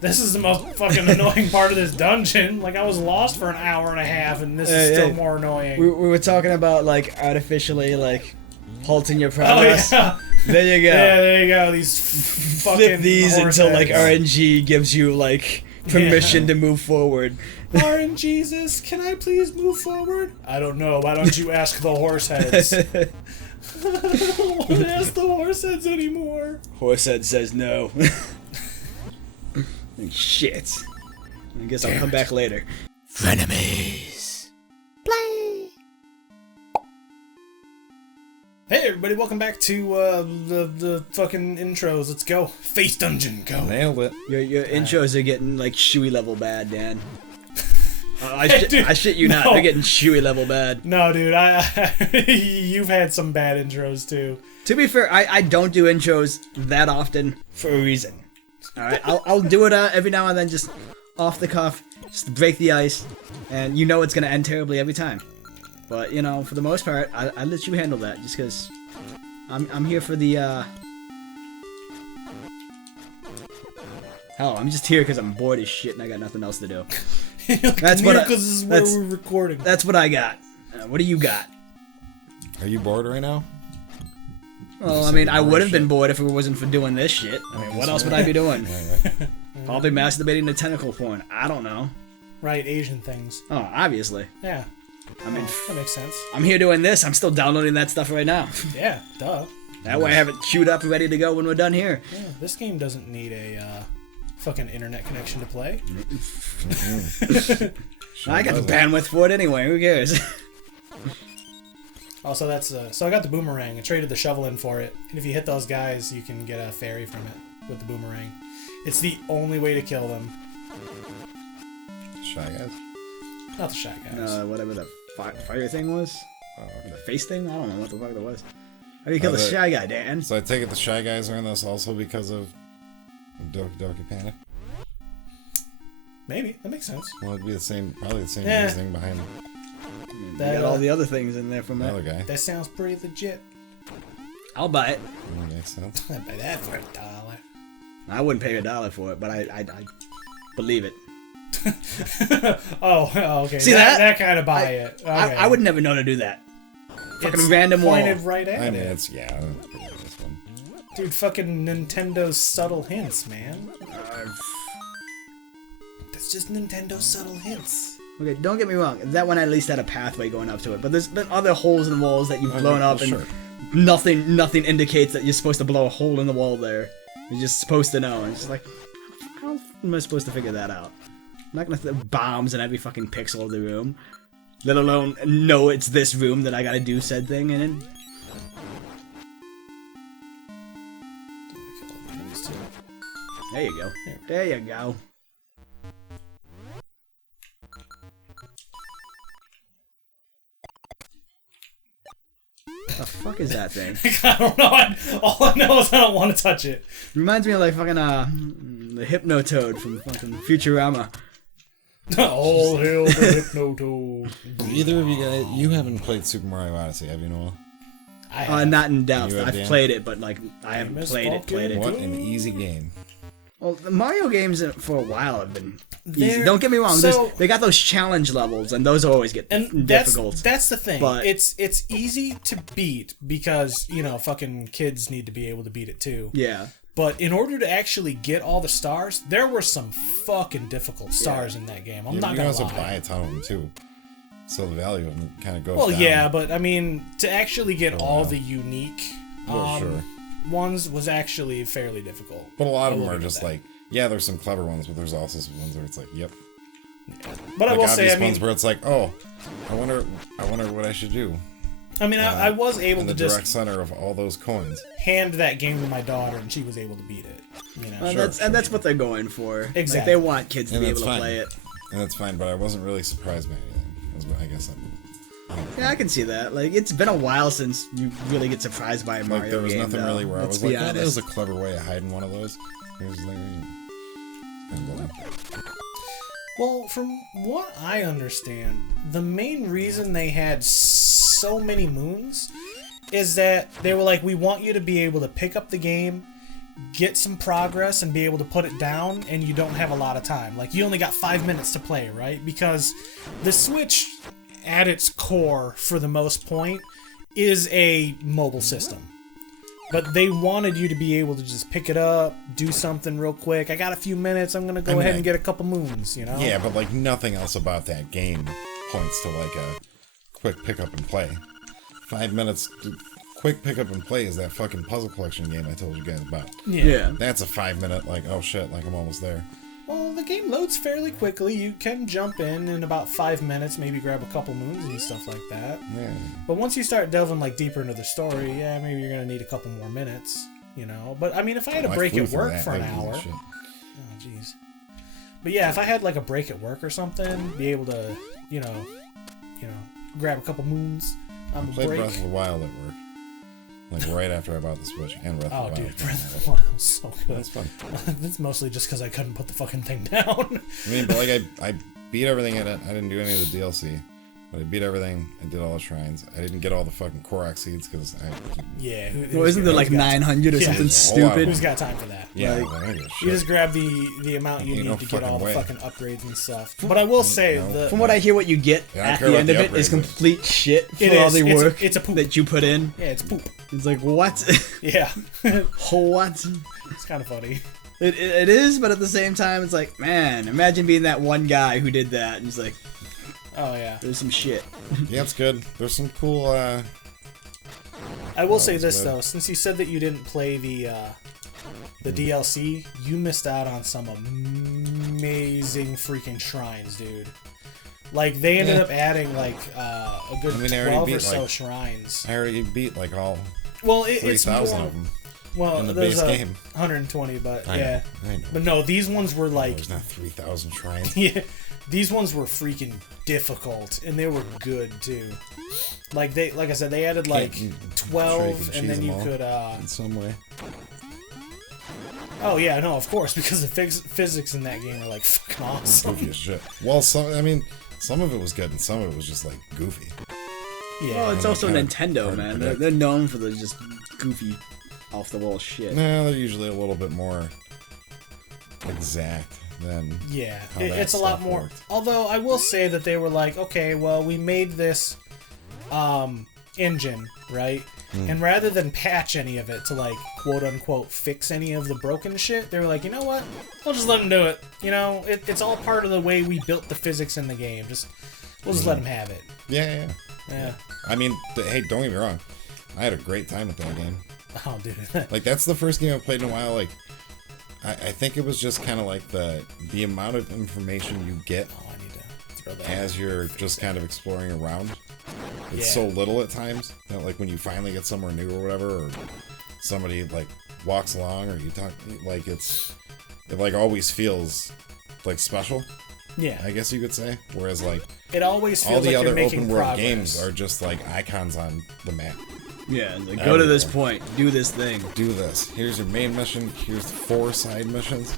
This is the most fucking annoying part of this dungeon. Like, I was lost for an hour and a half, and this is still more annoying. We were talking about, like, artificially, like, halting your progress. Oh, yeah. There you go. Yeah, there you go. These fucking Flip these until, like, RNG gives you, like, permission to move forward. RNGesus, can I please move forward? I don't know. Why don't you ask the horse heads? I don't want to ask the horse heads anymore. Horsehead says no. Shit. I guess I'll come back later. Frenemies. Play. Hey everybody, welcome back to the fucking intros. Let's go. Face dungeon, go. Nailed it. Your intros are getting like Shuey level bad, Dan. I shit you not, they're getting Shuey level bad. No, dude, you've had some bad intros too. To be fair, I don't do intros that often for a reason. Alright, I'll do it every now and then, just off the cuff, just to break the ice, and you know it's gonna end terribly every time. But, you know, for the most part, I let you handle that, just because I'm here for the, hell, I'm just here because I'm bored as shit and I got nothing else to do. That's what because this is where we're recording. That's what I got. What do you got? Are you bored right now? Well, I mean, I would have been bored if it wasn't for doing this shit. I mean, what else would I be doing? Right. Probably masturbating to tentacle porn. I don't know. Right, Asian things. Oh, obviously. Yeah. I mean, that makes sense. I'm here doing this. I'm still downloading that stuff right now. Yeah, duh. That way I have it queued up and ready to go when we're done here. Yeah, this game doesn't need a fucking internet connection to play. I got the bandwidth for it anyway. Who cares? Also, that's so I got the boomerang. I traded the shovel in for it, and if you hit those guys, you can get a fairy from it with the boomerang. It's the only way to kill them. Shy guys? Not the shy guys. Whatever the fire thing was. Oh, okay. The face thing? I don't know what the fuck that was. How do you kill the shy guy, Dan? So I take it the Shy Guys are in this also because of Doki Doki Panic? Maybe. That makes sense. Well, it'd be the same, probably the same Yeah. reasoning behind You got all the other things in there from the that. other guy. That sounds pretty legit. I'll buy it. That makes sense. I'd buy that for $1. I wouldn't pay $1 for it, but I believe it. Oh, okay. See that kind of buy it. Okay. I would never know to do that. Fucking It's random wall. pointed right at I mean, it. it's, yeah, that's pretty good, this one. Dude, fucking Nintendo's subtle hints, man. That's just Nintendo's subtle hints. Okay, don't get me wrong. That one at least had a pathway going up to it, but there's been other holes in the walls that you've blown up, and nothing indicates that you're supposed to blow a hole in the wall there. You're just supposed to know, and it's just like, how am I supposed to figure that out? I'm not gonna throw bombs in every fucking pixel of the room, let alone know it's this room that I gotta do said thing in. There you go. There you go. The fuck is that thing? I don't know. All I know is I don't want to touch it. Reminds me of like fucking the Hypnotoad from fucking Futurama. All hail the Hypnotoad. Either of you guys, you haven't played Super Mario Odyssey, have you, Noah? I have. Not in depth. You have, I've Dan? played it, but like I haven't Famous played it. What an easy game. Well, the Mario games for a while have been easy. They're- Don't get me wrong. so- They got those challenge levels, and those always get difficult. That's the thing. But- It's easy to beat because, you know, fucking kids need to be able to beat it too. Yeah. But in order to actually get all the stars, there were some fucking difficult stars in that game. I'm You not can gonna also lie. buy a ton of them, too. So the value of them kind of goes Well, down. yeah, but I mean, to actually get all wow. the unique Well, sure. ones was actually fairly difficult. But a lot of them will are give it just that. like, yeah, there's some clever ones, but there's also some ones where it's like, yep. But I Like will obvious say, I ones mean, where it's like, oh, I wonder what I should do. I was able In to the just direct center of all those coins. hand that game to my daughter, and she was able to beat it. You know, And that's what they're going for. Exactly. Like, they want kids to And be that's able to fine. play it. And that's fine, but I wasn't really surprised by anything. I guess Yeah, I can see that. Like, it's been a while since you really get surprised by a Mario like there was game, nothing though. really where Let's I was be like, oh, honest. that was a clever way of hiding one of those. It was like, well, from what I understand, the main reason they had so many moons is that they were like, we want you to be able to pick up the game get some progress and be able to put it down, and you don't have a lot of time. Like, you only got 5 minutes to play, right? Because the Switch, at its core, for the most point, is a mobile system. But they wanted you to be able to just pick it up, do something real quick. I got a few minutes, I'm gonna go ahead and get a couple moons, you know? Yeah, but like nothing else about that game points to like a quick pick up and play. 5 minutes, quick pick up and play is that fucking puzzle collection game I told you guys about. Yeah. That's a 5 minute, like, oh shit, like I'm almost there. Well, the game loads fairly quickly. You can jump in about 5 minutes, maybe grab a couple moons and stuff like that. Yeah. But once you start delving like deeper into the story, yeah, maybe you're gonna need a couple more minutes, you know. But I mean, if I had a break at work for an hour, oh jeez. But yeah, if I had like a break at work or something, be able to, you know, grab a couple moons on the break. I played Breath of the Wild at work. Like right after I bought the Switch and Breath of the Wild. Oh, dude, Breath of the Wild is so good. That's fun. That's mostly just because I couldn't put the fucking thing down. I mean, but like I beat everything in it. I didn't do any of the DLC, but I beat everything. I did all the shrines. I didn't get all the fucking Korok seeds because I. Yeah. Well, isn't there like 900 or something stupid? Who's got time for that? Yeah, like, you just grab the amount you need to get all the fucking upgrades and stuff. But I will say, from what I hear, what you get at the end of it is complete shit for all the work it's a poop. that you put in. Yeah, it's poop. It's like, what? Yeah. What? It's kind of funny. It is, but at the same time, it's like, man, imagine being that one guy who did that, and he's like, oh yeah, there's some shit. Yeah, it's good. There's some cool. I will say this though, since you said that you didn't play the DLC, you missed out on some amazing freaking shrines, dude. Like they ended up adding like a good 12 or so shrines. I already beat like all. Well, it's 3,000 of them. Well, in the there's base game. 120, but yeah. I know. But no, these ones were like. There's not 3,000 shrines. Yeah, these ones were freaking difficult, and they were good too. Like I said, they added like 12, and then you could in some way. Oh yeah, no, of course, because the physics in that game are like fucking awesome. Goofy as shit. Well, some of it was good, and some of it was just like goofy. Yeah. Well, it's also Nintendo, man. They're known for the just goofy, off the wall shit. No, they're usually a little bit more exact than. Yeah, it's a lot more. Worked. Although I will say that they were like, okay, well, we made this engine, right? And rather than patch any of it to like quote unquote fix any of the broken shit, they were like, you know what? We'll just let them do it. You know, it's all part of the way we built the physics in the game. We'll just let them have it. Yeah. I mean, hey, don't get me wrong. I had a great time with that game. Oh, dude. Like that's the first game I've played in a while. Like, I think it was just kind of like the amount of information you get I need to throw that as you're just kind of exploring around. It's so little at times that like when you finally get somewhere new or whatever, or somebody like walks along or you talk, like it like always feels like special. Yeah, I guess you could say. Whereas like it always feels all the like other you're making open world progress. games are just like icons on the map. Yeah, like go to this point, do this thing, do this. Here's your main mission. Here's 4 side missions.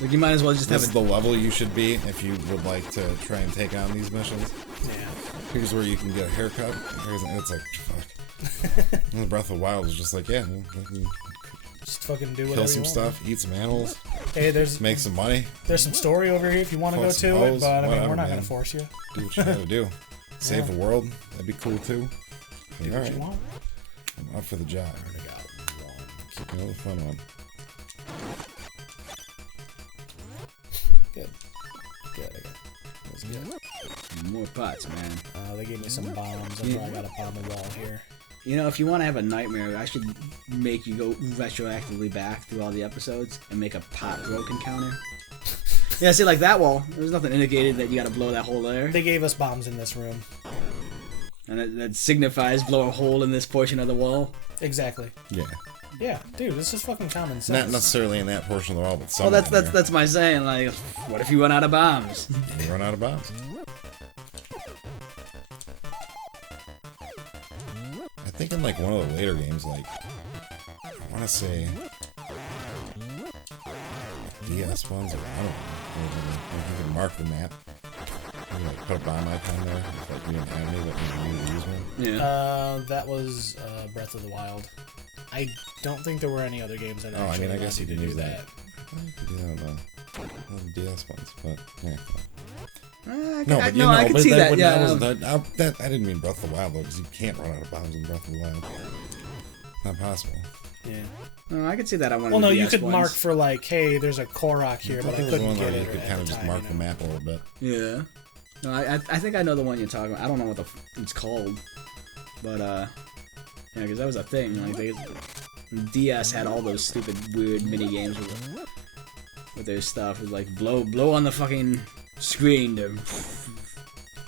Like you might as well just have this is the level you should be if you would like to try and take on these missions. Yeah. Here's where you can get a haircut. It's like fuck. And Breath of the Wild is just like just fucking do whatever kill some you stuff, eat some animals. Hey, make some money. There's some story over here if you want to go to it, but I mean we're not gonna force you. Do what you gotta do. Save the world. That'd be cool too. Do what you want. I'm up for the job. I already got one. Keep another fun one. Good. That's good. More pots, man. They gave me some bombs. I probably got a bomb the wall here. You know, if you want to have a nightmare, I should make you go retroactively back through all the episodes and make a pot broken counter. Yeah, see, like that wall, there's nothing indicated that you gotta blow that hole there. They gave us bombs in this room. And that signifies blow a hole in this portion of the wall. Exactly. Yeah. Yeah, dude, this is fucking common sense. Not necessarily in that portion of the wall, but somewhere. Well, that's my saying. Like, what if you run out of bombs? You run out of bombs. I think in like one of the later games, like I want to say DS ones, or I don't know. You can mark the map. You like put a bomb icon there. If like you an enemy that you use one. Yeah. That was Breath of the Wild. I don't think there were any other games that Oh, I mean, I guess you could can do use that. Yeah, the DS ones, but yeah. I But could see that. When Yeah, I was I didn't mean Breath of the Wild though, because you can't run out of bombs in Breath of the Wild. Not possible. Yeah. no, I could see that. I wanted. Well, no, the you DS could ones. mark for like, hey, there's a Korok here, but I There was couldn't one get where it. you could at kind the of just time, mark you the know? map a little bit. Yeah. No, I think I know the one you're talking about. I don't know what it's called, but yeah, because that was a thing. Like DS had all those stupid weird mini games with their stuff. It was like blow on the fucking screen to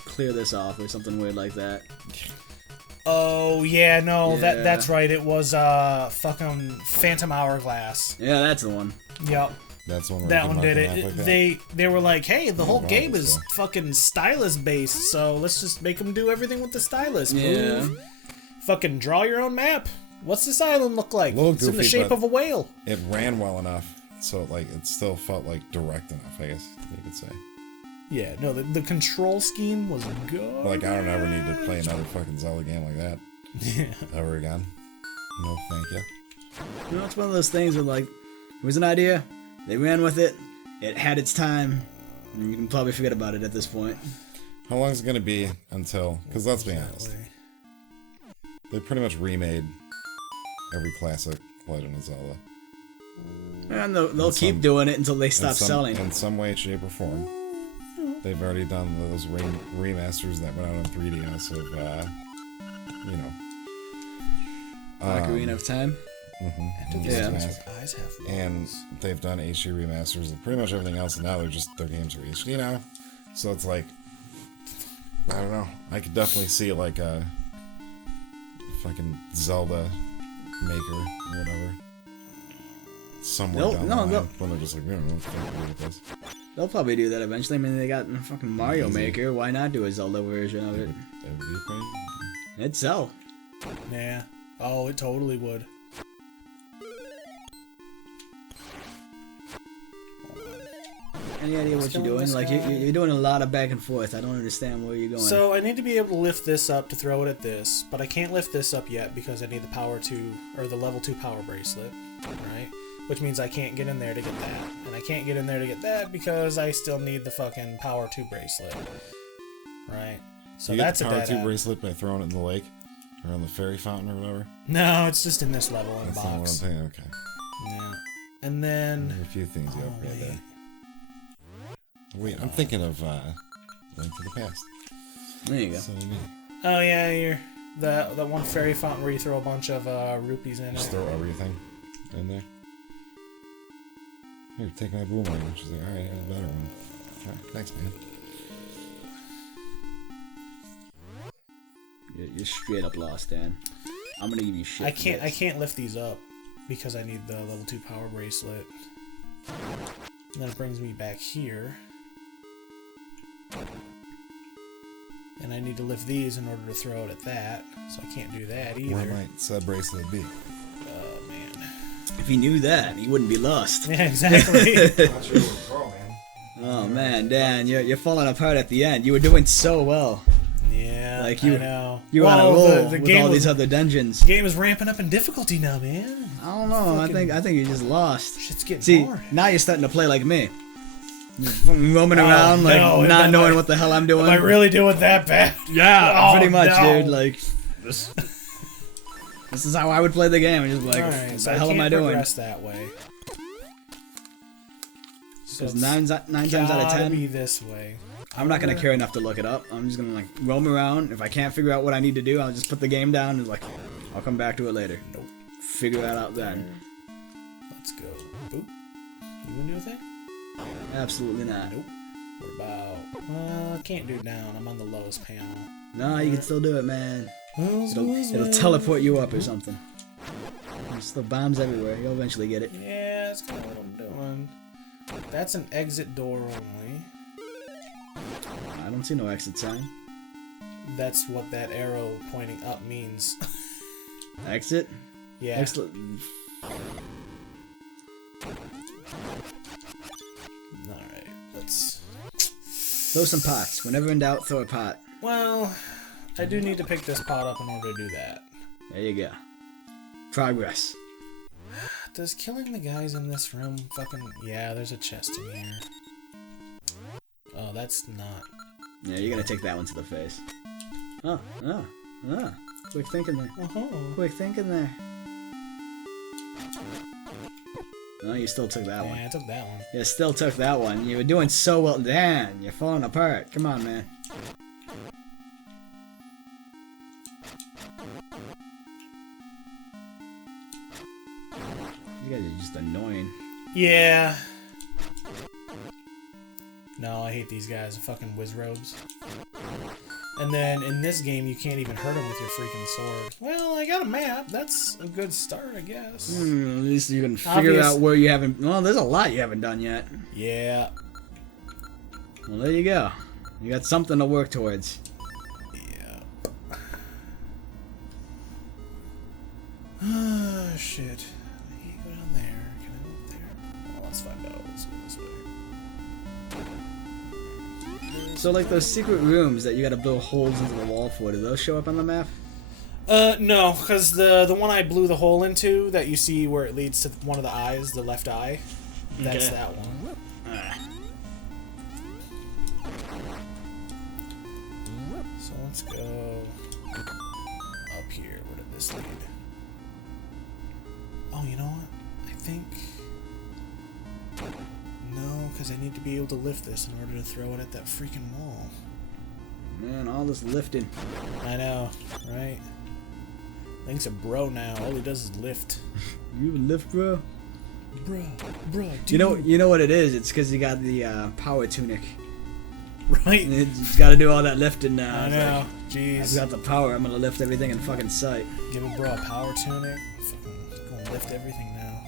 clear this off or something weird like that. Oh yeah, no, Yeah. that's right. It was fucking Phantom Hourglass. Yeah, that's the one. Yep. That's one where That you can one mark did the it. map like that. They were like, hey, the whole wow, game that's is cool. fucking stylus based, so let's just make them do everything with the stylus. Yeah. Move. Fucking draw your own map. What's this island look like? Little It's in the goofy, shape but- of a whale. It ran well enough, so like it still felt like direct enough. I guess you could say. Yeah, no, the control scheme was good. Like I don't ever need to play another fucking Zelda game like that Yeah. ever again. No, thank you. You know, it's one of those things where like, it was an idea, they ran with it, it had its time, and you can probably forget about it at this point. How long is it gonna be until? Because let's be honest, they pretty much remade every classic Legend of Zelda. And they'll In keep some- doing it until they stop selling. in some way, shape, or form. They've already done those remasters that went out on 3DS of, you know, Ocarina of Time. mhm, Yeah. Eyes have and walls. they've done HD remasters of pretty much everything else, and now their games are HD now. So it's like, I don't know. I could definitely see like a fucking Zelda maker, or whatever, somewhere Nope, down no, the no. line. When they're just like, we don't know what to do with this. They'll probably do that eventually. I mean, they got fucking Mario Easy. Maker. Why not do a Zelda version of it? That would be great. It'd sell. Yeah. Oh, it totally would. Any idea what you're Still in doing? the Like, sky. you're doing a lot of back and forth. I don't understand where you're going. So I need to be able to lift this up to throw it at this, but I can't lift this up yet because I need the power 2 or the level 2 power bracelet, right? Which means I can't get in there to get that, and I can't get in there to get that because I still need the fucking power 2 bracelet, right? So You get that's the a power dead 2 end. bracelet by throwing it in the lake or on the fairy fountain or whatever. No, it's just in this level in the That's not what I'm box. thinking. Okay, Yeah, and then there are a few things you oh, upgrade wait. there. Wait, I'm thinking of Link to the Past. there you go. So neat. Oh yeah, you're that one fairy fountain where you throw a bunch of rupees in Just it. throw everything in there. Here, take my boomerang. She's like, alright, I have a better one. Alright, thanks, man. You're straight up lost, Dan. I'm gonna give you shit. I for can't this. lift these up because I need the level 2 power bracelet. And then it brings me back here. And I need to lift these in order to throw it at that, so I can't do that either. Where might said bracelet be? Oh man. If he knew that, he wouldn't be lost. Yeah, exactly. Not sure where to go, man. Oh man, Dan, you're falling apart at the end. You were doing so well. yeah, Like I you, know. you're on a Well, roll the with game all was, these other dungeons. game is ramping up in difficulty now, man. I don't know. Fucking- I think you just lost. Shit's getting See, hard. now you're starting to play like me. You're fucking roaming around, like no, not am knowing I- what the hell I'm doing. Am I really doing that bad? Yeah, Oh, pretty much, no. dude. Like, this is how I would play the game. Just like, Alright, what so the hell I am can't I doing? progress that way. So Because it's nine times out of gotta 10, be this way. I'm not gonna care enough to look it up. I'm just gonna like roam around. If I can't figure out what I need to do, I'll just put the game down and like, I'll come back to it later. Nope. Figure that out then. Let's go. Boop. You gonna do a thing? Absolutely not. Nope. What about? I can't do down. I'm on the lowest panel. No, you can still do it, man. It'll teleport you up or something. There's the bombs everywhere. You'll eventually get it. Yeah, that's kind of what I'm doing. That's an exit door only. I don't see no exit sign. That's what that arrow pointing up means. Exit? Yeah. Excellent. Alright, let's... Throw some pots. Whenever in doubt, throw a pot. Well, I do need to pick this pot up in order to do that. There you go. Progress. Does killing the guys in this room fucking... Yeah, there's a chest in here. Oh, that's not... Yeah, you're gonna take that one to the face. Oh. Quick thinking there. Quick thinking there. No, you still took that one. Yeah, I took that one. You still took that one. You were doing so well. Dan, you're falling apart. Come on, man. You guys are just annoying. Yeah. No, I hate these guys. Fucking whiz robes. And then in this game, you can't even hurt them with your freaking sword. Well, I got a map. That's a good start, I guess. At least you can figure out where you haven't... Well, there's a lot you haven't done yet. Yeah. Well, there you go. You got something to work towards. Yeah. Ah, shit. I can't go down there. Can I go up there? Oh, let's find out. Let's go this way. So, like, those secret rooms that you gotta blow holes into the wall for, do those show up on the map? No, because the one I blew the hole into, that you see where it leads to one of the eyes, the left eye, that's that one. So let's go up here. Where did this lead? Oh, you know what? I think... No, because I need to be able to lift this in order to throw it at that freaking wall. Man, all this lifting. I know, right? Link's a bro now. All he does is lift. You lift, bro? Bro, you know what it is? It's because you got the power tunic. Right? He's got to do all that lifting now. I know. Jeez. I've got the power. I'm gonna lift everything in fucking sight. Give a bro a power tunic. Fucking gonna lift everything now.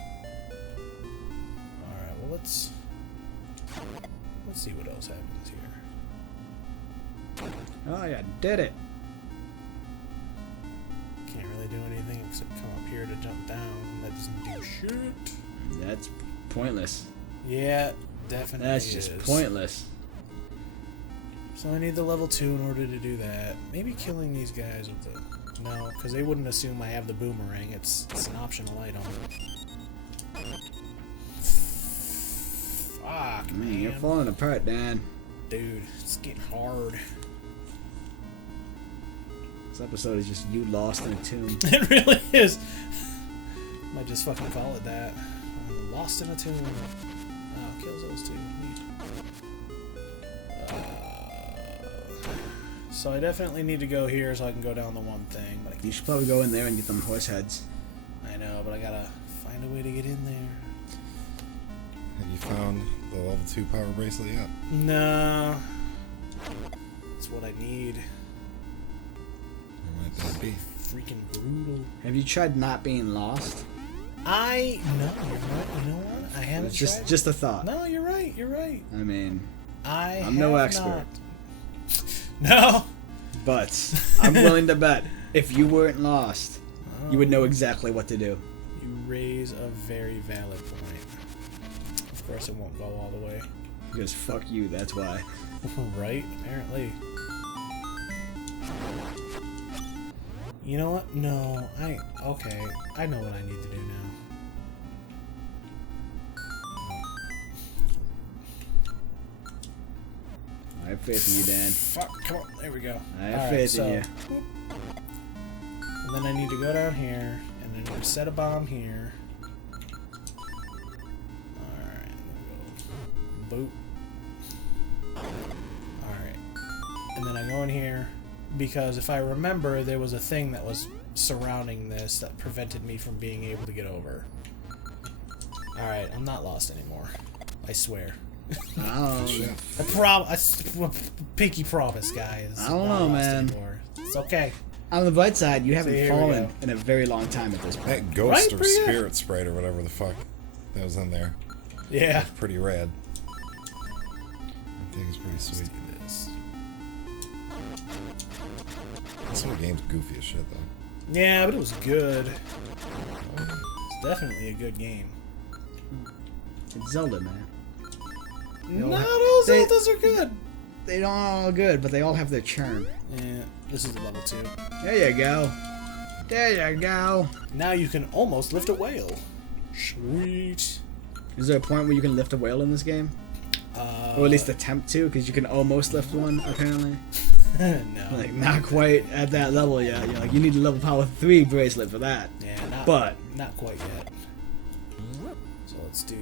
Alright, well let's see what else happens here. Oh yeah, did it. Can't really do anything except come up here to jump down. That doesn't do shit. That's pointless. Yeah, definitely. That's just pointless. So I need the level 2 in order to do that. Maybe killing these guys with the... No, because they wouldn't assume I have the boomerang. It's an optional item. Fuck, man. You're falling apart, Dan. Dude, it's getting hard. This episode is just you lost in a tomb. It really is. Might just fucking call it that. I'm lost in a tomb. Oh, kills those two. Neat. So I definitely need to go here so I can go down the one thing. But I You should probably go in there and get them horse heads. I know, but I gotta find a way to get in there. Have you found the level 2 power bracelet yet? No. That's what I need. Where might that be? Freaking brutal. Have you tried not being lost? No, you're right. You know what? I haven't It's tried. just a thought. No, you're right. You're right. I mean, I'm no expert. No. But I'm willing to bet if you weren't lost, you would know exactly what to do. You raise a very valid point. Of course, it won't go all the way. Because fuck you, that's why. Right? Apparently. You know what? No, okay. I know what I need to do now. I have faith in you, Dan. Fuck, come on. There we go. I have faith in you. And then I need to go down here, and then we set a bomb here. Alright, boop. Alright. And then I go in here, because if I remember, there was a thing that was surrounding this that prevented me from being able to get over. Alright, I'm not lost anymore. I swear. Oh, Pinky promise, guys. I don't know, man. Anymore. It's okay. on the bright side, you haven't here we fallen go. in a very long time at this point. That ghost Right, or pretty good. spirit sprite or whatever the fuck that was in there. Yeah. It's pretty rad. That thing is pretty sweet. This. This whole game's goofy as shit, though. Yeah, but it was good. It's definitely a good game. It's Zelda, man. Not all they- Zeldas are good. They don't all good, but they all have their charm. Yeah, this is level 2. There you go. There you go. Now you can almost lift a whale. Sweet. Is there a point where you can lift a whale in this game? Or at least attempt to, because you can almost lift one, apparently. No. Like, not quite at that level yet. You're like, you need a level power 3 bracelet for that. Yeah, not quite yet. So let's do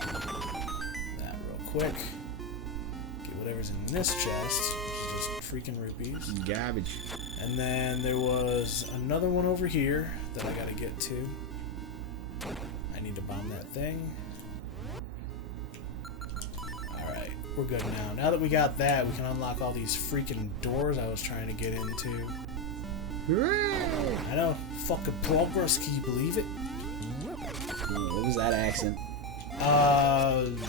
that real quick. Get whatever's in this chest, which is just freaking rupees. Garbage. And then there was another one over here that I gotta get to. I need to bomb that thing. Alright, we're good now. Now that we got that, we can unlock all these freaking doors I was trying to get into. Hooray! I know, fucking progress, can you believe it? What was that accent?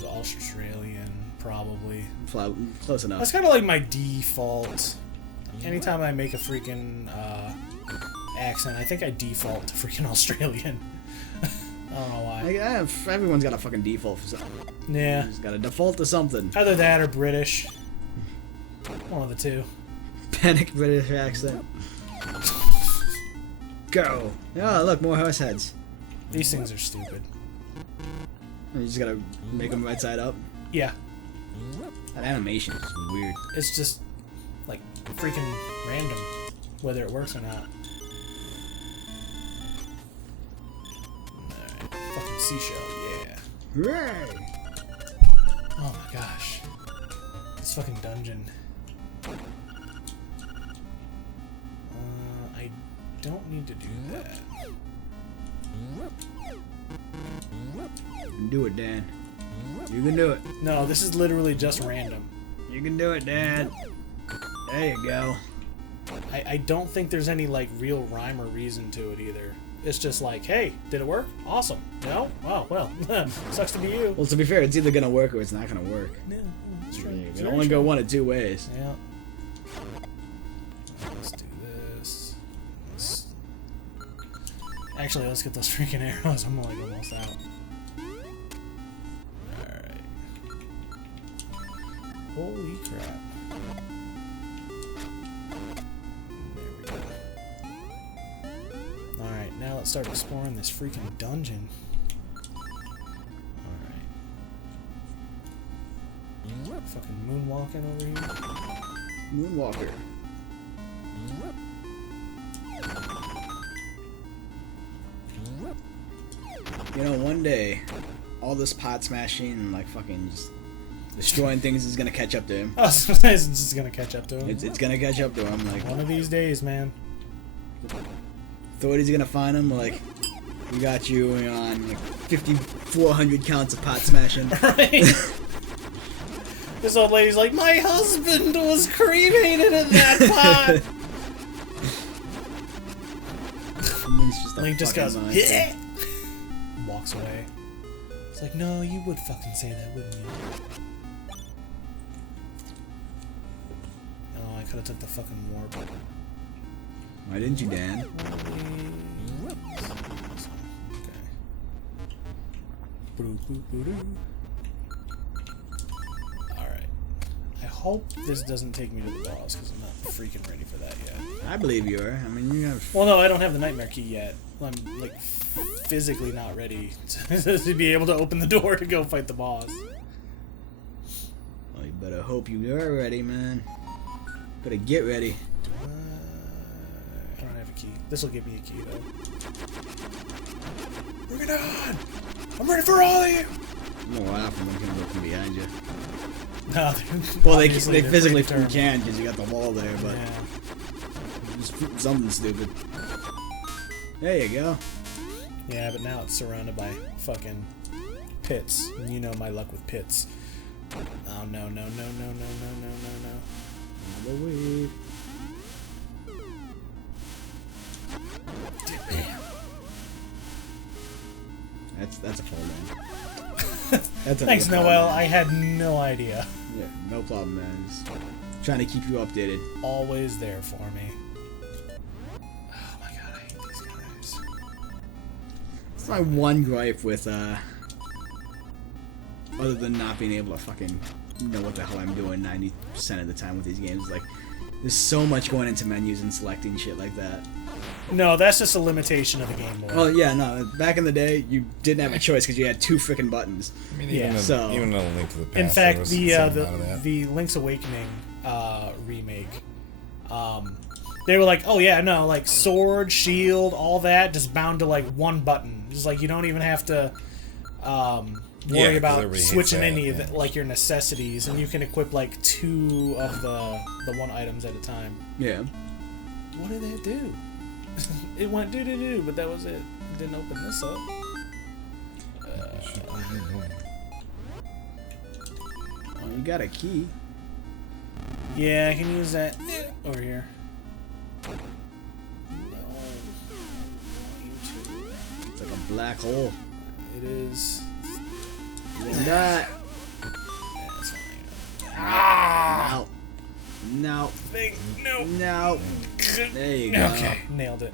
Australian, probably. Close enough. That's kind of like my default. Anytime I make a freaking accent, I think I default to freaking Australian. I don't know why. Like, everyone's got a fucking default for something. Yeah. Just got a default to something. Either that or British. One of the two. Panic British accent. Go. Oh, look, more horse heads. These things are stupid. And you just gotta make them right side up. Yeah. That animation is weird. It's just, like, freaking random, whether it works or not. Alright. Fucking seashell, yeah. Hooray! Oh my gosh. This fucking dungeon. I don't need to do that. Do it, Dan. You can do it. No, this is literally just random. You can do it, Dan. There you go. I don't think there's any, like, real rhyme or reason to it either. It's just like, hey, did it work? Awesome. No? Oh, well, sucks to be you. Well, to be fair, it's either gonna work or it's not gonna work. Yeah, that's true. You It's can very only true. go one of two ways. Yeah. Let's do this. Actually, let's get those freaking arrows. I'm like almost out. Alright. Holy crap. There we go. Alright, now let's start exploring this freaking dungeon. Alright. Fucking moonwalking over here. Moonwalker. You know, one day, all this pot smashing and like fucking just destroying things is gonna catch up to him. Oh, so it's just gonna catch up to him. It's gonna catch up to him. Like, One of these days, man. authorities are gonna find him. Like, we got you on like 5,400 counts of pot smashing. Right? This old lady's like, my husband was cremated in that pot. Link's just a Link just fucking goes, monster. yeah. Walks away. It's like, no, you would fucking say that, wouldn't you? Oh, I could have took the fucking warp. Why didn't you, Dan? Okay. Alright. I hope this doesn't take me to the boss, because I'm not freaking ready for that yet. I believe you are. I mean, you have. Well, no, I don't have the nightmare key yet. I'm, like, physically not ready to be able to open the door to go fight the boss. Well, you better hope you are ready, man. Better get ready. I don't have a key. This will give me a key, though. Bring it on! I'm ready for all of you! I'm gonna laugh when they come up from behind you. No, Well, they obviously they're physically pretty determined. can because you got the wall there, but Yeah. just something stupid. There you go. Yeah, but now it's surrounded by fucking pits. And you know my luck with pits. Oh, no, no, no, no, no, no, no, no, no. All the way. That's a full man. That's Thanks, another Noel. fall I had no idea. man. Yeah, no problem, man. Just trying to keep you updated. Always there for me. Oh my god, I hate these guys. It's my one gripe with other than not being able to fucking know what the hell I'm doing 90% of the time with these games. Like, there's so much going into menus and selecting shit like that. No, that's just a limitation of the Game Boy. Well, yeah, no. Back in the day, you didn't have a choice because you had 2 freaking buttons. I mean, Yeah, even a Link to the Past. In fact, there the was some amount of that. the Link's Awakening remake, they were like, oh yeah, no, like sword, shield, all that, just bound to like one button. Just like you don't even have to worry 'cause about everybody hates switching that, any of yeah. the, like your necessities, and you can equip like 2 of the one items at a time. Yeah. What did that do? It went do, but that was it. It didn't open this up. Oh, you got a key. Yeah, I can use that over here. It's like a black hole. It is. And that. That's fine. No. No. Thing. No. No. There you go. Okay, nailed it.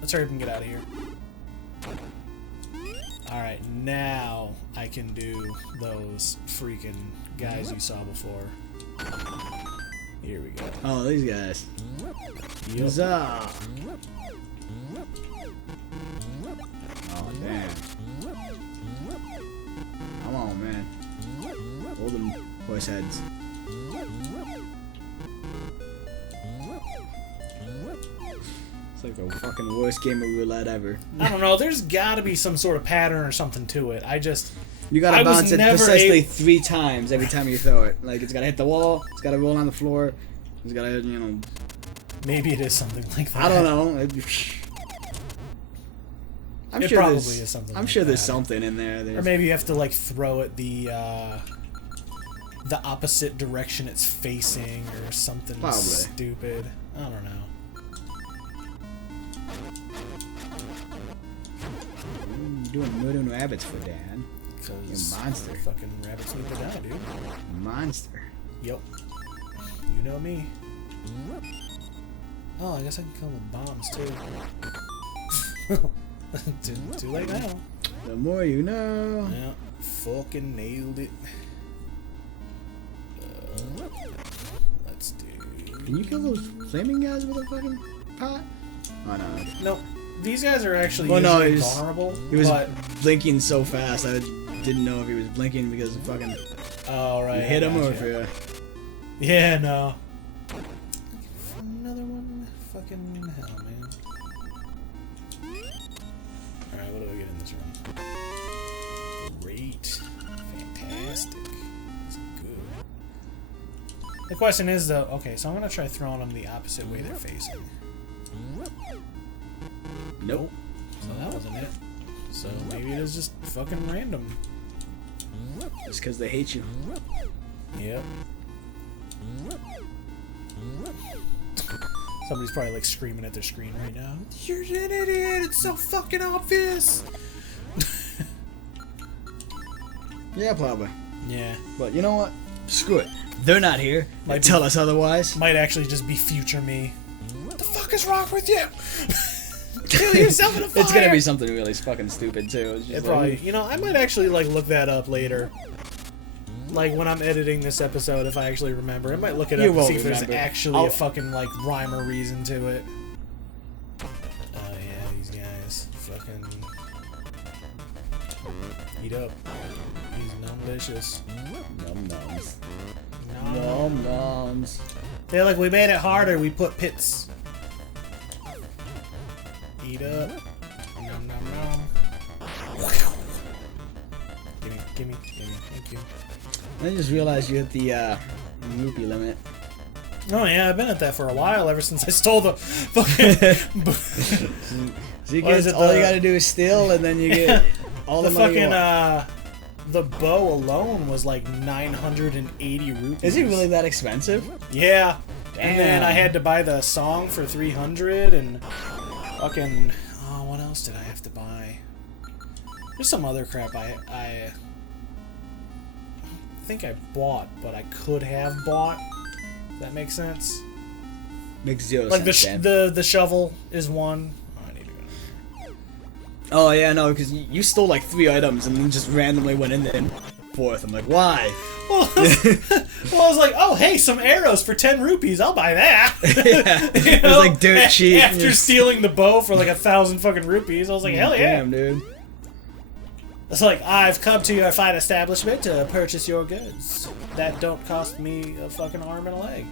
Let's hurry up and get out of here. Alright, now I can do those freaking guys you saw before. Here we go. Oh, these guys. Yup. Huzzah. Oh, damn. Come on, man. Hold them horse heads. It's like the fucking worst game of roulette ever. I don't know, there's gotta be some sort of pattern or something to it. You gotta I was bounce it never precisely able- 3 times every time you throw it. Like, it's gotta hit the wall, it's gotta roll on the floor, it's gotta, you know... Maybe it is something like that. I don't know. I'm It sure probably there's, is something I'm like sure there's that. something in there. Or maybe you have to like throw it the opposite direction it's facing or something Probably. stupid. I don't know. Doing murdering rabbits for Dan. Because You monster. fucking rabbits need to die, dude. Monster. Yep. You know me. Oh, I guess I can kill with bombs too. too late now. The more you know. Yeah, fucking nailed it. Let's do. Can you kill those flaming guys with a fucking pot? Oh no. No, these guys are actually Well, no, usually he was- vulnerable. He was but blinking so fast I didn't know if he was blinking because of fucking oh right, you hit I him or if gotcha. you... Yeah, no. Another one? Fucking hell, man. Alright, what do I get in this room? Great. Fantastic. That's good. The question is, though, okay, so I'm gonna try throwing them the opposite way they're facing. Nope. So that wasn't it. So maybe it is just fucking random. Just because they hate you. Yep. Somebody's probably like screaming at their screen right now. You're an idiot! It's so fucking obvious! Yeah, probably. Yeah. But you know what? Screw it. They're not here. They Might tell be- us otherwise. Might actually just be future me. What the fuck is wrong with you? Kill yourself in a fire! It's gonna be something really fucking stupid too. It's just It like, probably, you know, I might actually like look that up later. Like when I'm editing this episode, if I actually remember, I might look it up You and won't see if there's remember. actually I'll- a fucking like rhyme or reason to it. Oh yeah, these guys, fucking eat up. He's numlicious. Num nums. Nom. Num nums. They're like, we made it harder. We put pits. Eat up. Nom nom nom. Gimme. Thank you. I just realized you hit the rupee limit. Oh yeah, I've been at that for a while. Ever since I stole the fucking So you What is get it, all you the- gotta do is steal, and then you get all the, the money. you fucking want. the bow alone was like 980 rupees. Is it really that expensive? Yeah. And then Damn. I had to buy the song for 300 and fucking what else did I have to buy? There's some other crap I think I bought, but I could have bought. Does that make sense? Makes zero Like sense. Dan. the shovel is one. Oh, I need to go. Oh yeah, no, because you stole like 3 items and then just randomly went in there. 4th. I'm like, why? Well, I was like, oh, hey, some arrows for 10 rupees. I'll buy that. Yeah. It was like dirt cheap. After stealing the bow for like 1,000 fucking rupees, I was like, hell yeah. Damn, dude. It's like, I've come to your fine establishment to purchase your goods. That don't cost me a fucking arm and a leg.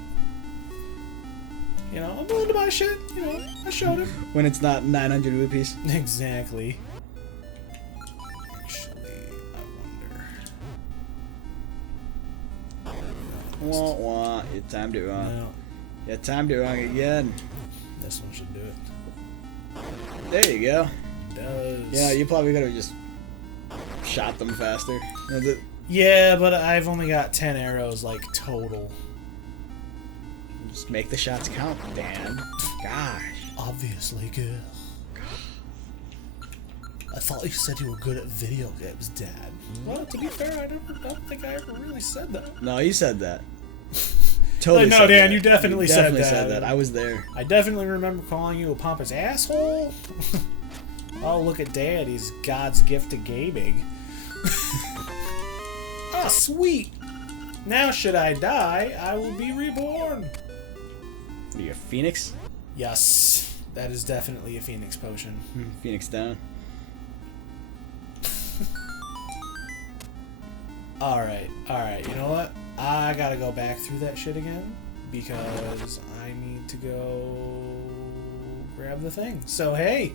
You know, I'm willing to buy shit. You know, I showed him. When it's not 900 rupees. Exactly. Actually, I wonder. Wah wah. Your time to wrong. No, Your time to wrong again. this one should do it. There you go. It does. Yeah, you probably could have just shot them faster. Yeah, but I've only got 10 arrows, like, total. Just make the shots count, Dan. Gosh. Obviously, girl. I thought you said you were good at video games, Dad. Well, to be fair, I don't think I ever really said that. No, you said that. Totally. No, said Dan, that. you definitely said that. I was there. I definitely remember calling you a pompous asshole. Oh, look at Dad. He's God's gift to gaming. Ah, sweet. Now, should I die, I will be reborn. Are you a phoenix? Yes, that is definitely a phoenix potion. Phoenix down. Alright, you know what? I gotta go back through that shit again because I need to go grab the thing. So, hey,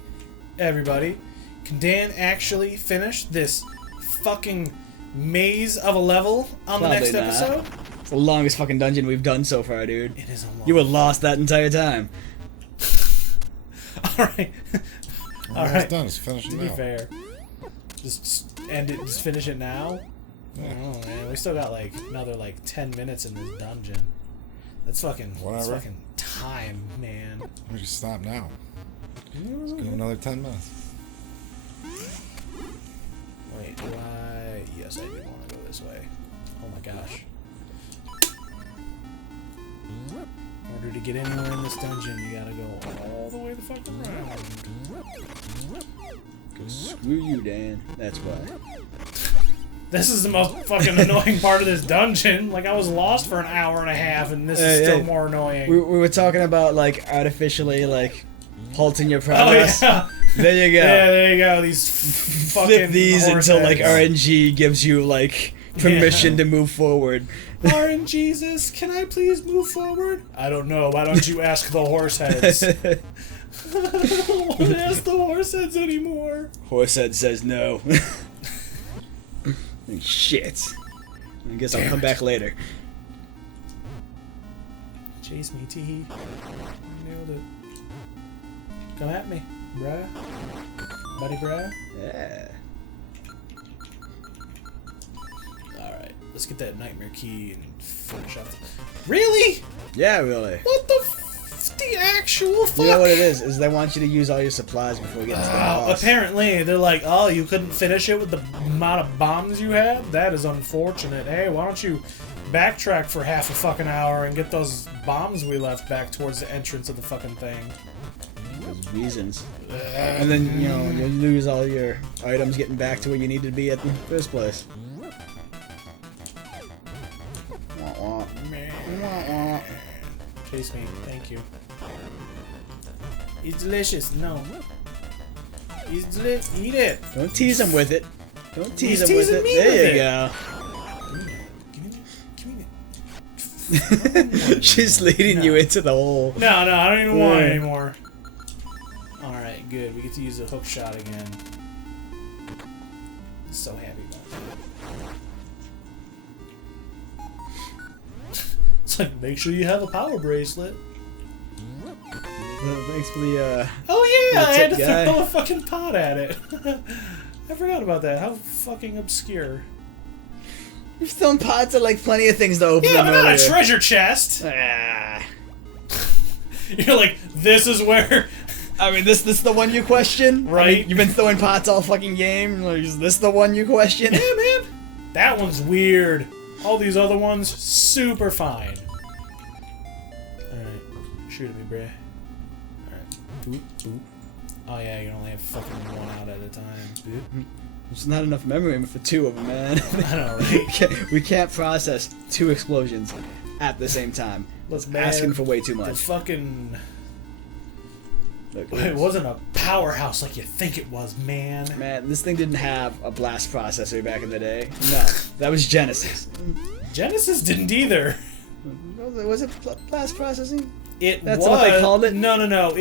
everybody, can Dan actually finish this fucking maze of a level on the next Probably not. episode? It's the longest fucking dungeon we've done so far, dude. It is a long. You were lost that entire time. Alright. Well, Alright. it's done. It's finished To now. be fair. Just end it, just finish it now? Yeah. Oh man, we still got like another like 10 minutes in this dungeon. That's fucking, that's Whatever. fucking time, man. We just stop now. Let's go another 10 minutes. Wait, do I? Yes, I do want to go this way. Oh my gosh. In order to get anywhere in this dungeon, you gotta go all the way the fuck around. Screw you, Dan. That's why. This is the most fucking annoying part of this dungeon. Like, I was lost for an hour and a half, and this is still more annoying. We were talking about, like, artificially, like, halting your progress. Oh, yeah. There you go. Yeah, there you go. These fucking Flip these horse until, like, heads. RNG gives you, like, permission to move forward. Jesus, can I please move forward? I don't know. Why don't you ask the horse heads? I don't want to ask the horse heads anymore. Horsehead says no. Shit. I guess I'll come back later. Chase me, Tee. Nailed it. Come at me, bruh. Buddy, bruh. Yeah. Alright, let's get that nightmare key and finish up. Really? Yeah, really. What the the actual fuck? You know what it is? Is they want you to use all your supplies before you get to the boss. Apparently, they're like, oh, you couldn't finish it with the amount of bombs you had? That is unfortunate. Hey, why don't you backtrack for half a fucking hour and get those bombs we left back towards the entrance of the fucking thing? There's reasons. And then, you know, you lose all your items getting back to where you needed to be at the first place. Wah, wah. Wah, wah. Chase me. Thank you. It's delicious. No. It's delicious. Eat it. Don't tease him with it. Don't tease He's him with teasing it. me There with you Give me go. She's leading you into the hole. No, I don't even want it anymore. Alright, good. We get to use a hook shot again. So happy about that. It's like, make sure you have a power bracelet. Thanks for the, Oh yeah, I had to tip guy. throw a fucking pot at it. I forgot about that. How fucking obscure. You've thrown pots at, like, plenty of things to open Yeah, them but not a earlier. treasure chest. Ah. You're like, this is where... I mean, this the one you question? Right. I mean, you've been throwing pots all fucking game. Like, is this the one you question? Yeah, man. That one's weird. All these other ones, super fine. Alright. Shoot at me, bruh. Alright. Boop, boop. Oh yeah, you can only have fucking one out at a time. Boop. There's not enough memory for 2 of them, man. I know, right? We can't process 2 explosions at the same time. Look, Asking for way too The much. fucking... Look, It wasn't a powerhouse like you think it was, man. Man, this thing didn't have a blast processor back in the day. No, that was Genesis. Genesis didn't either. Was it blast processing? That's what they called it? No.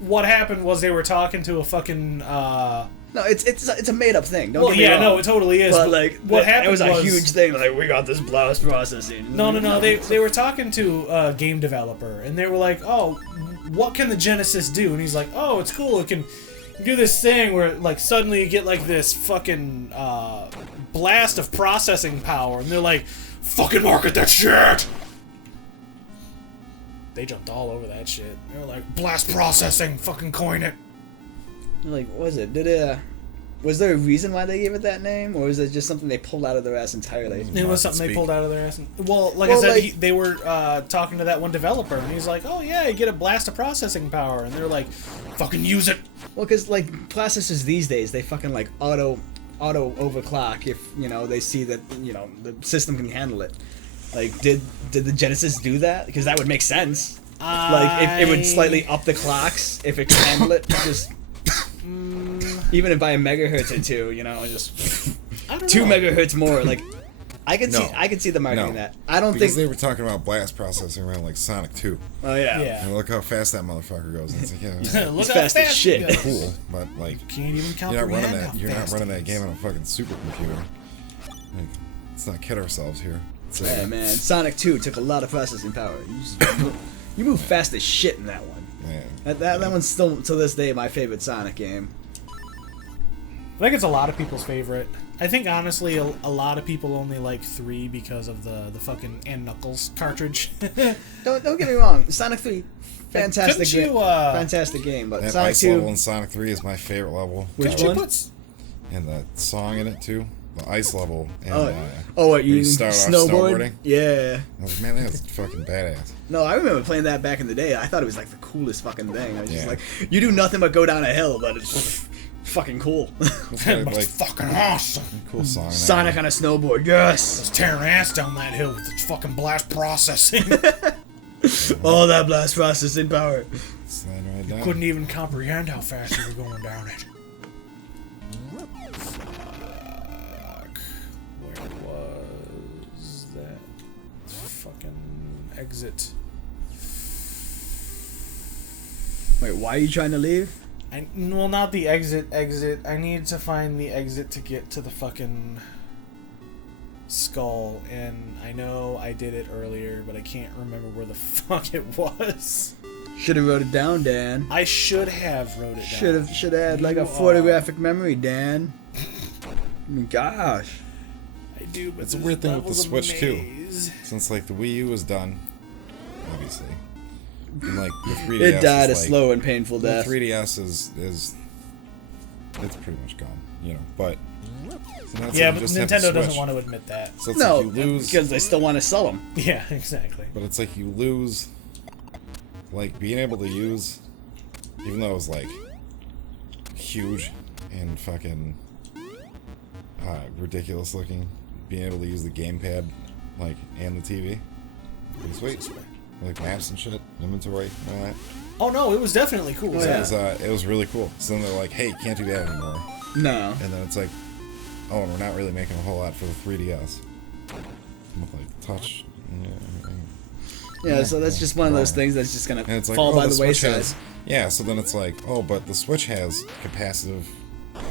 What happened was they were talking to a fucking... No, it's a made up thing. Don't get me wrong. no, it totally is. But like, what happened it was a huge thing. Like, we got this blast processing. No. They were talking to a game developer, and they were like, "Oh, what can the Genesis do?" And he's like, "Oh, it's cool. It can do this thing where like suddenly you get like this fucking blast of processing power." And they're like, "Fucking market that shit." They jumped all over that shit. They were like, "Blast processing, fucking coin it." Like, what was it? Was there a reason why they gave it that name, or was it just something they pulled out of their ass entirely? It was something they pulled out of their ass. Well, I Well, said, like- they were talking to that one developer, and he's like, "Oh yeah, you get a blast of processing power," and they're like, "Fucking use it." Well, because like processors these days, they fucking like auto overclock if they see that the system can handle it. Like, did the Genesis do that? Because that would make sense. Like, if it would slightly up the clocks if it can handle it, just. Even if by a megahertz or 2, just I don't 2 know. megahertz more. Like, I could see the marketing that. I don't because think they were talking about blast processing around like Sonic 2. Oh yeah. Yeah. And look how fast that motherfucker goes. It's like, yeah, Look It's how fast as shit. it goes. cool, but like Can't even you're not comprehend running how that. You're not fast running it that is. game on a fucking supercomputer. Like, let's not kid ourselves here. It's, Yeah, man. Sonic 2 took a lot of processing power. You move fast as shit in that one. Man. That one's still to this day my favorite Sonic game. I think it's a lot of people's favorite. I think honestly, a lot of people only like 3 because of the fucking and Knuckles cartridge. Don't get me wrong. Sonic 3, fantastic Couldn't game. you, Fantastic game, but That Sonic ice 2. level in Sonic 3 is my favorite level. Which Couldn't you one? put And the song in it too. The ice level. And, What where you start off snowboarding? Yeah. I was like, man, that's fucking badass. No, I remember playing that back in the day. I thought it was like the coolest fucking thing. I was just Yeah. like, you do nothing but go down a hill, but it's fucking cool. It's got, But like, it's fucking awesome. cool song. in that Sonic one. on a snowboard, yes. It's tearing ass down that hill with its fucking blast processing. All that blast processing power. Slide right down. Couldn't even comprehend how fast you were going down it. Fuck. Where was that fucking exit? Wait, why are you trying to leave? Well, not the exit. I need to find the exit to get to the fucking skull, and I know I did it earlier, but I can't remember where the fuck it was. Should have wrote it down, Dan. I should have wrote it down. Should have had like You a photographic memory, Dan. I mean, gosh. I do, but It's a this weird thing with the level's a Switch, too. maze. Since like the Wii U was done, obviously, and like the 3DS It died a is, like, slow and painful the death. 3DS is it's pretty much gone, but so that's Yeah, like but you just have the Nintendo doesn't Switch. want to admit that. So it's No, like you lose, because they still want to sell them. Yeah, exactly. but it's like you lose, like being able to use, even though it was like huge and fucking ridiculous looking, being able to use the gamepad like and the TV, pretty sweet. Like maps and shit, inventory, and all that. Oh no, it was definitely cool. Oh, yeah. yeah. It was really cool. So then they're like, hey, can't do that anymore. No. And then it's like, oh, and we're not really making a whole lot for the 3DS. With like touch. Yeah, so that's just one of those things that's just gonna And it's like, fall oh, by the Switch wayside. has, yeah, so then it's like, oh, but the Switch has capacitive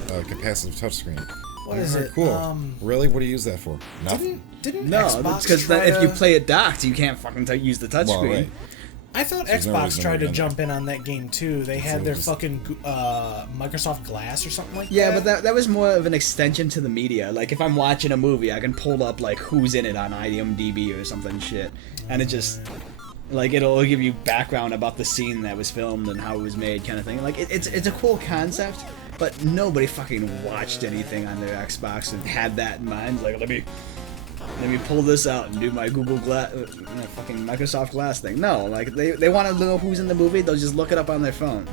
touchscreen. What is it? Cool. Really? What do you use that for? Nothing. Didn't No, Xbox because try if you to- play it docked, you can't fucking use the touchscreen. Well, right. I thought There's no Xbox reason tried to to jump in on that game too. They had So their just- fucking Microsoft Glass or something like Yeah, that. but that was more of an extension to the media. Like, if I'm watching a movie, I can pull up, like, who's in it on IMDb or something shit. And it just, like, it'll give you background about the scene that was filmed and how it was made kind of thing. Like, it's a cool concept, but nobody fucking watched anything on their Xbox and had that in mind. Like, let me pull this out and do my Google Glass, fucking Microsoft Glass thing. No, like, they want to know who's in the movie, they'll just look it up on their phone.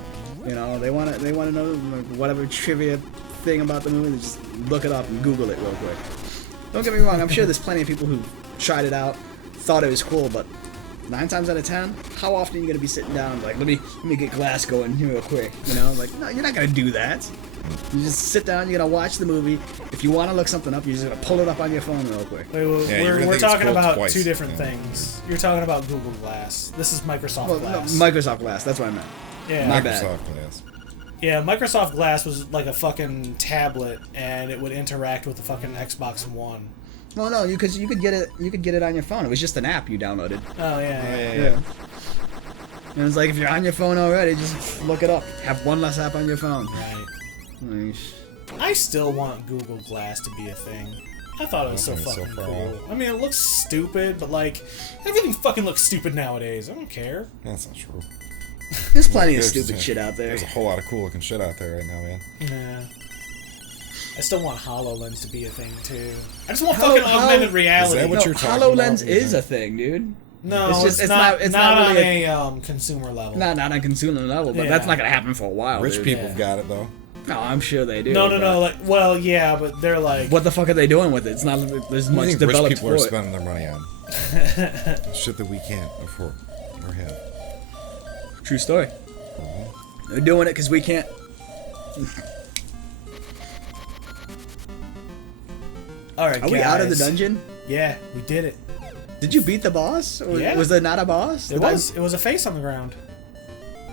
You know, they want to know whatever trivia thing about the movie, just look it up and Google it real quick. Don't get me wrong, I'm sure there's plenty of people who tried it out, thought it was cool, but 9 times out of 10, how often are you gonna be sitting down like, let me get Glass going real quick, you know? Like, no, you're not gonna do that. You just sit down, you're gonna watch the movie. If you want to look something up, you're just gonna pull it up on your phone real quick. Wait, we're talking about two different things. You're talking about Google Glass. This is Microsoft Glass. No, Microsoft Glass, that's what I meant. Yeah. My Microsoft bad. Glass. Yeah, Microsoft Glass was like a fucking tablet, and it would interact with the fucking Xbox One. Well, no, you could get it on your phone. It was just an app you downloaded. Oh yeah. Yeah. And it's like, if you're on your phone already, just look it up. Have one less app on your phone. Right. Nice. I still want Google Glass to be a thing. I thought it was so fucking cool. I mean, it looks stupid, but like, everything fucking looks stupid nowadays. I don't care. That's not true. There's plenty of stupid shit out there. There's a whole lot of cool looking shit out there right now, man. Yeah. I still want HoloLens to be a thing too. I just want fucking augmented reality. Is that what you're talking HoloLens about? is a thing, dude. No, it's not on a consumer level. Not on a consumer level, but that's not gonna happen for a while. Rich dude. people got it though. No, I'm sure they do. No. Like, well, yeah, but they're like, what the fuck are they doing with it? It's not. There's much Rich developed people for are it. spending their money on shit that we can't afford or have. True story. They're doing it because we can't. all right, Are we out of the dungeon? Yeah, we did it. Did you beat the boss? Or Yeah. Was there not a boss? It was a face on the ground.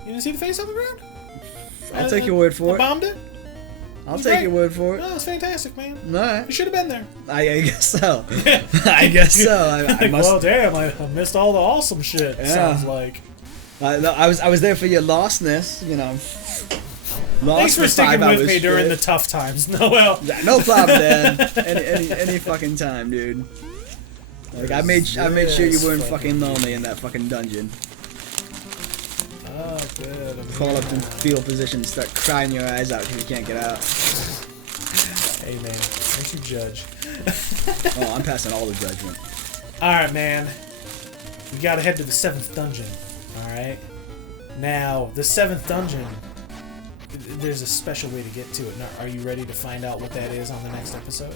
You didn't see the face on the ground? I'll take your word for I it. bombed it. I'll take your word for it. No, it was fantastic, man. Alright. You should have been there. I guess so. I guess so. I must. Well, damn, I missed all the awesome shit. Yeah. Sounds like. I was there for your lostness, you know. Thanks for sticking 5 with me hours during the straight. tough times, Noel. Yeah, no problem, Dan. Any fucking time, dude. Like I made sure you weren't fucking lonely in that fucking dungeon. Oh, good. Crawl up in fetal position and start crying your eyes out because you can't get out. Hey, man, don't you judge. Oh, I'm passing all the judgment. All right, man. We gotta head to the 7th dungeon. All right. Now, the 7th dungeon. There's a special way to get to it. Now, are you ready to find out what that is on the next episode?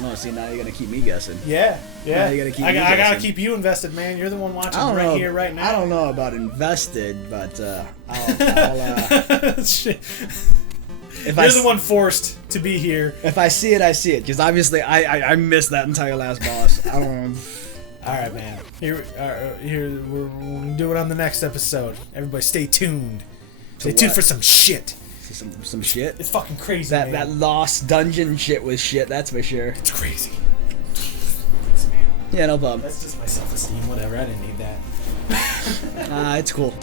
Oh, see, now you're gonna keep me guessing. Yeah. Now you gotta keep me I gotta guessing. keep you invested, man. You're the one watching I don't right know. here, right now. I don't know about invested, but I'll Shit. if You're the one forced to be here. If I see it, I see it. Because obviously, I missed that entire last boss. I don't know. All right, man. Here we're gonna do it on the next episode. Everybody, stay tuned. Stay tuned what? for some shit. Some shit. It's fucking crazy, That man. that lost dungeon shit was shit. That's for sure. It's crazy. Thanks, man. Yeah, no problem. That's just my self-esteem. Whatever. I didn't need that. It's cool.